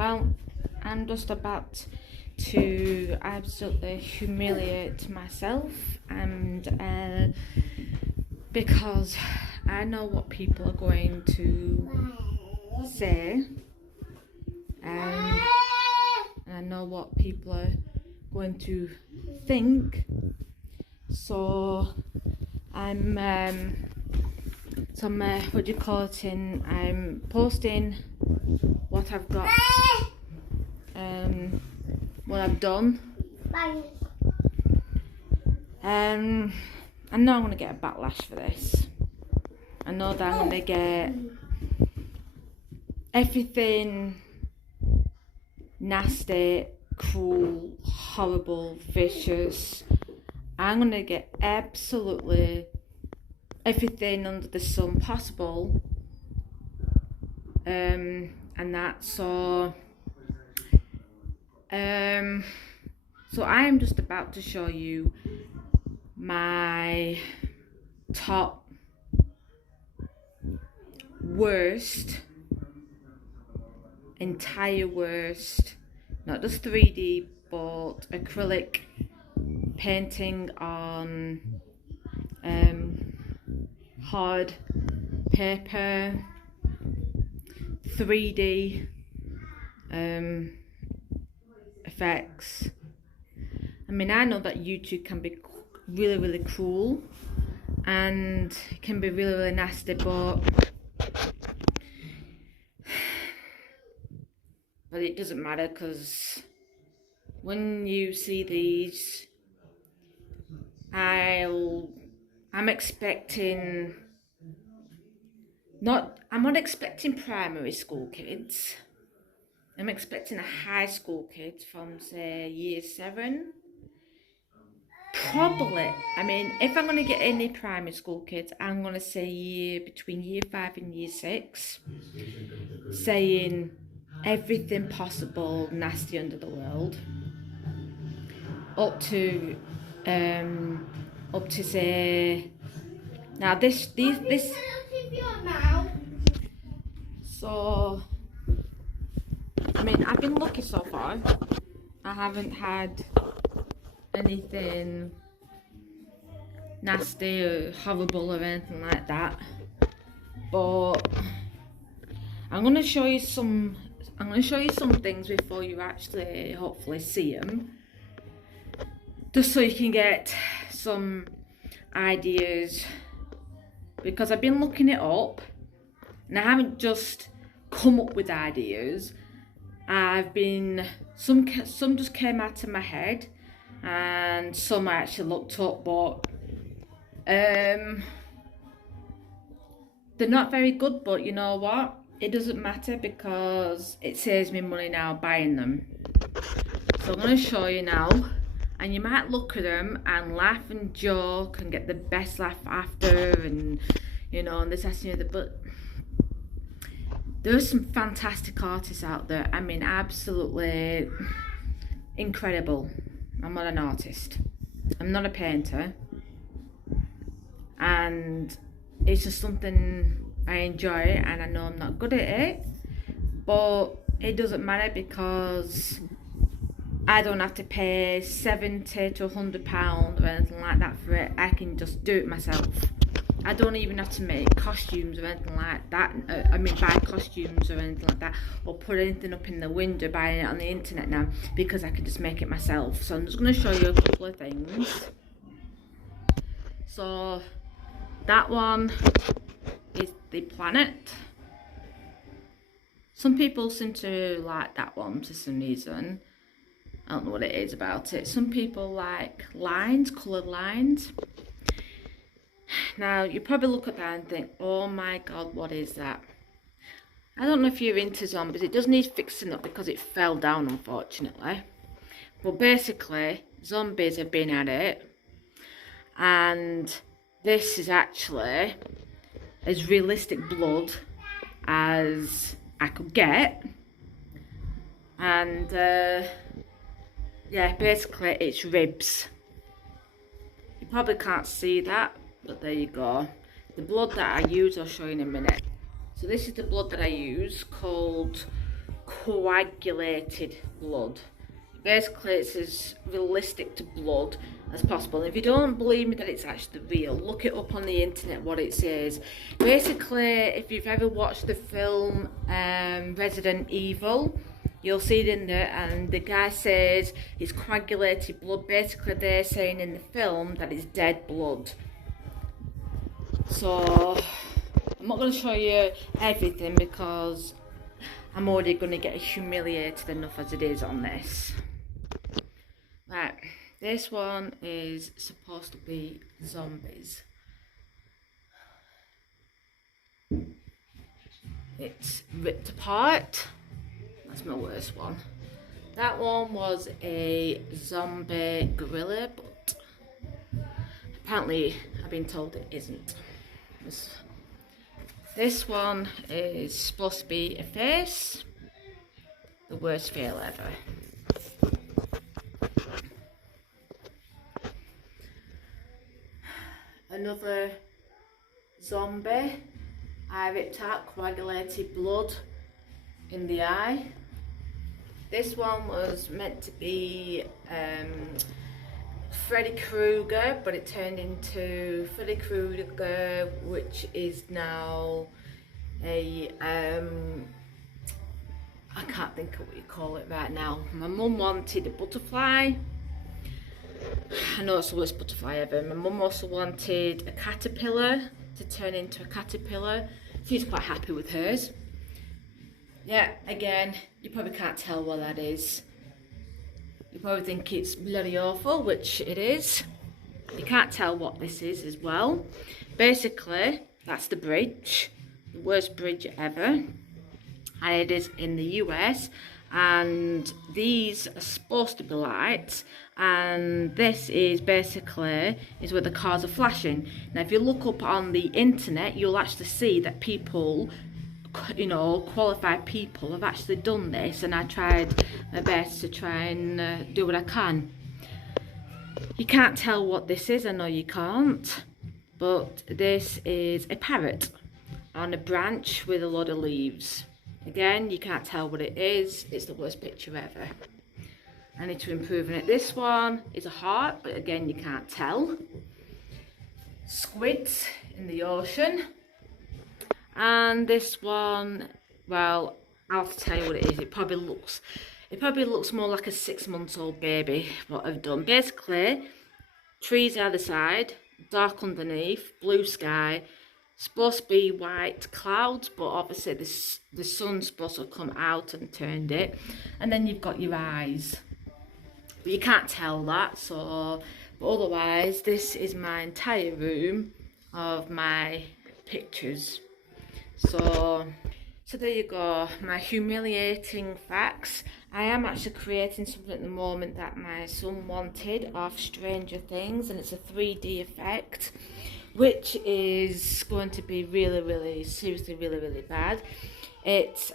Well, I'm just about to absolutely humiliate myself, and because I know what people are going to say, and I know what people are going to think. So I'm what do you call it? I'm posting what I've got, what I've done. I know I'm gonna get a backlash for this. I know that I'm gonna get everything nasty, cruel, horrible, vicious. I'm gonna get absolutely everything under the sun possible, and that. So I am just about to show you my top worst, entire worst, not just 3D but acrylic painting on hard paper, 3D effects. I mean, I know that YouTube can be really, really cruel and it can be really, really nasty, but it doesn't matter, because when you see these, I'm not expecting primary school kids. I'm expecting a high school kid from, say, year 7. Probably, I mean, if I'm going to get any primary school kids, I'm going to say between year 5 and year 6, saying everything possible nasty under the world, up to say, now this. So, I mean, I've been lucky so far. I haven't had anything nasty or horrible or anything like that. But I'm gonna show you some things before you actually hopefully see them, just so you can get some ideas, because I've been looking it up and I haven't just come up with ideas. Some just came out of my head and some I actually looked up, but they're not very good. But you know what? It doesn't matter, because it saves me money now buying them. So I'm going to show you now, and you might look at them and laugh and joke and get the best laugh after, and you know, and this, that, and the other. But there's some fantastic artists out there. I mean, absolutely incredible. I'm not an artist. I'm not a painter. And it's just something I enjoy, and I know I'm not good at it. But it doesn't matter, because I don't have to pay £70 to £100 or anything like that for it. I can just do it myself. I don't even have to make costumes or anything like that. Buy costumes or anything like that, or put anything up in the window, buying it on the internet now, because I can just make it myself. So I'm just going to show you a couple of things. So that one is the planet. Some people seem to like that one for some reason. I don't know what it is about it. Some people like lines, coloured lines. Now, you probably look at that and think, oh my god, what is that? I don't know if you're into zombies. It does need fixing up because it fell down, unfortunately. But basically, zombies have been at it. And this is actually as realistic blood as I could get. And, yeah, basically it's ribs. You probably can't see that, but there you go. The blood that I use, I'll show you in a minute. So this is the blood that I use, called coagulated blood. Basically, it's as realistic to blood as possible. And if you don't believe me that it's actually real, look it up on the internet what it says. Basically, if you've ever watched the film Resident Evil, you'll see it in there, and the guy says it's coagulated blood. Basically, they're saying in the film that it's dead blood. So I'm not going to show you everything because I'm already going to get humiliated enough as it is on this. Right, this one is supposed to be zombies. It's ripped apart. That's my worst one. That one was a zombie gorilla, but apparently I've been told it isn't. This one is supposed to be a face. The worst fail ever. Another zombie. I ripped out coagulated blood in the eye. This one was meant to be Freddy Krueger, but it turned into Freddy Krueger, which is now a I can't think of what you call it right now. My mum wanted a butterfly. I know it's the worst butterfly ever. My mum also wanted a caterpillar to turn into a caterpillar. She's quite happy with hers. Yeah, again, you probably can't tell what that is. You probably think it's bloody awful, which it is. You can't tell what this is as well. Basically, that's the bridge. The worst bridge ever. And it is in the US. And these are supposed to be lights. And this is basically where the cars are flashing. Now, if you look up on the internet, you'll actually see that people, you know, qualified people have actually done this, and I tried my best to try and do what I can. You can't tell what this is, I know you can't, but this is a parrot on a branch with a lot of leaves. Again, you can't tell what it is. It's the worst picture ever. I need to improve on it. This one is a heart, but again, you can't tell. Squids in the ocean. And this one, well, I'll have to tell you what it is. It probably looks more like a 6-month-old baby, what I've done. Basically, trees either side, dark underneath, blue sky, supposed to be white clouds, but obviously the sun's supposed to come out and turned it. And then you've got your eyes. But you can't tell that, so, but otherwise, this is my entire room of my pictures. So there you go, my humiliating facts. I am actually creating something at the moment that my son wanted of Stranger Things, and it's a 3D effect, which is going to be really, really, seriously, really, really bad. It's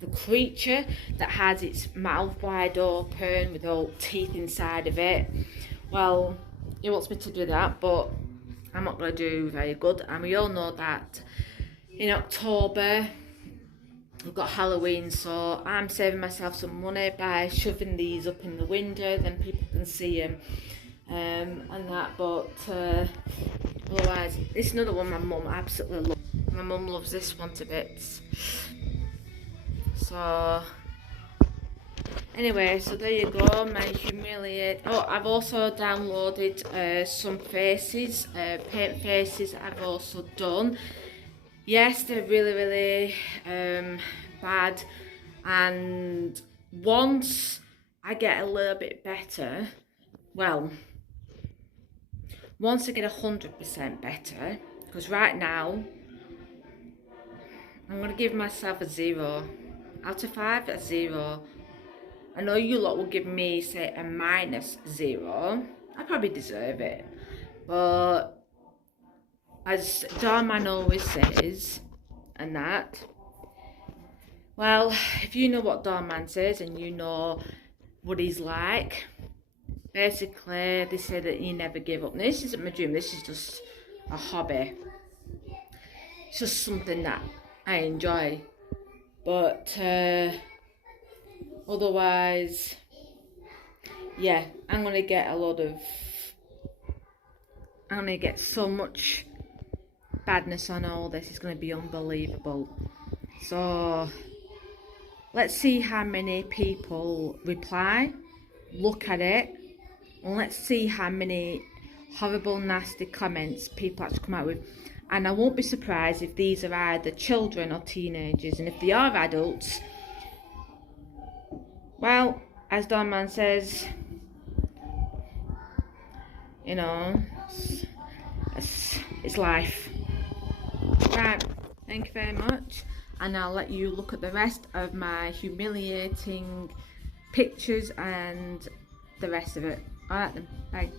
the creature that has its mouth wide open with all teeth inside of it. Well, he wants me to do that, but I'm not going to do very good. And we all know that in October we've got Halloween, so I'm saving myself some money by shoving these up in the window, then people can see them and that. But otherwise, it's another one my mum absolutely loves. My mum loves this one to bits. So anyway, so there you go, my humiliate. Oh, I've also downloaded some faces, paint faces I've also done. Yes, they're really, really bad, and once I get a little bit better, well, once I get 100% better, because right now I'm going to give myself a 0 out of 5, a 0. I know you lot will give me, say, a -0. I probably deserve it. But as Darman always says, and that, well, if you know what Darman says and you know what he's like, basically they say that you never give up. Now, this isn't my dream, this is just a hobby. It's just something that I enjoy. But otherwise, yeah, I'm going to get so much badness on all this. It's going to be unbelievable. So let's see how many people reply, look at it, and let's see how many horrible, nasty comments people actually come out with. And I won't be surprised if these are either children or teenagers. And if they are adults, well, as Don Man says, you know, it's life. Right, thank you very much. And I'll let you look at the rest of my humiliating pictures and the rest of it. Alright then, bye.